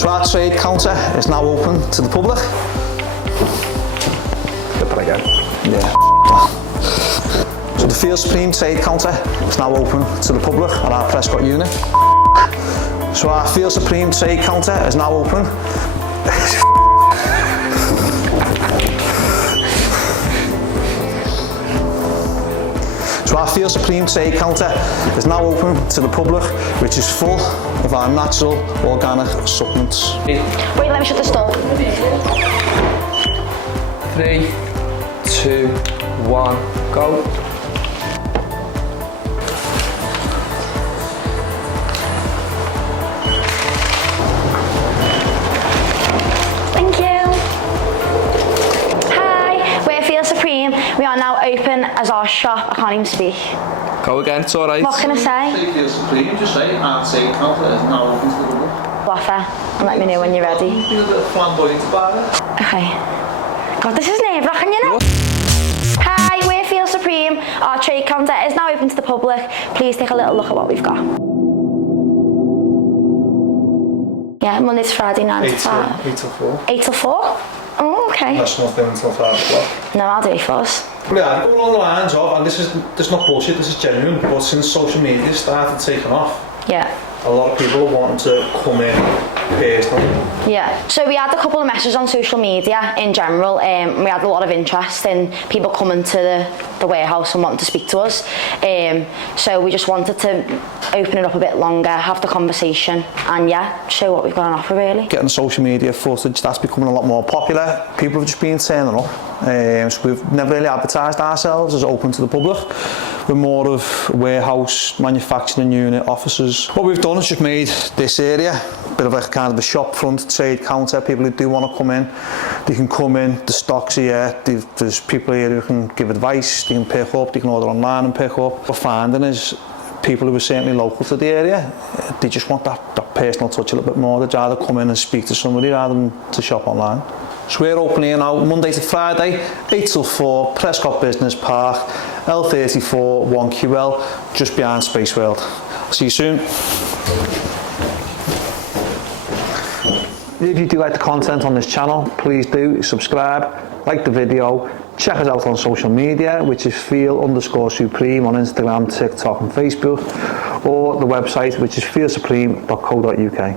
So our trade counter is now open to the public. Flip it again. Yeah. So the Feel Supreme trade counter is now open to the public at our Prescott unit. So our Feel Supreme trade counter is now open. So our Feel Supreme trade counter is now open to the public, which is full of our natural organic supplements. Wait, let me shut this door. 3, 2, 1, go. Thank you. Hi, we're Feel Supreme. We are now open as our shop. I can't even speak. Go again, it's alright. What can I say? Feel Supreme, just say our trade counter is now open to the public. Offer and let me know when you're ready. Feel a bit flamboyant about it. Okay. God, this is nerve-wracking, you know. Hi, we're Feel Supreme. Our trade counter is now open to the public. Please take a little look at what we've got. Yeah, Monday to Friday, 9 to 5. 8 till 4. 8 till 4? Oh, okay. That's not doing until 5 o'clock. No, I'll do it for us. Yeah, all along the lines of, and this is not bullshit, this is genuine, but since social media started taking off, Yeah. a lot of people are wanting to come in personally. Yeah, so we had a couple of messages on social media in general. We had a lot of interest in people coming to the warehouse and wanting to speak to us. So we just wanted to open it up a bit longer, have the conversation, and yeah, show what we've got on offer really. Getting social media footage, that's becoming a lot more popular. People have just been turning up. So we've never really advertised ourselves as open to the public. We're more of warehouse, manufacturing unit, offices. What we've done is just made this area a bit of a kind of a shop front trade counter. People who do want to come in, they can come in, the stock's here, there's people here who can give advice, they can pick up, they can order online and pick up. What we're finding is people who are certainly local to the area, they just want that personal touch a little bit more. They'd rather come in and speak to somebody rather than to shop online. So we're open here now Monday to Friday, 8 till 4, Prescott Business Park, L34 1QL, just behind Space World. See you soon. If you do like the content on this channel, please do subscribe, like the video, check us out on social media, which is feel_supreme on Instagram, TikTok and Facebook, or the website, which is feelsupreme.co.uk.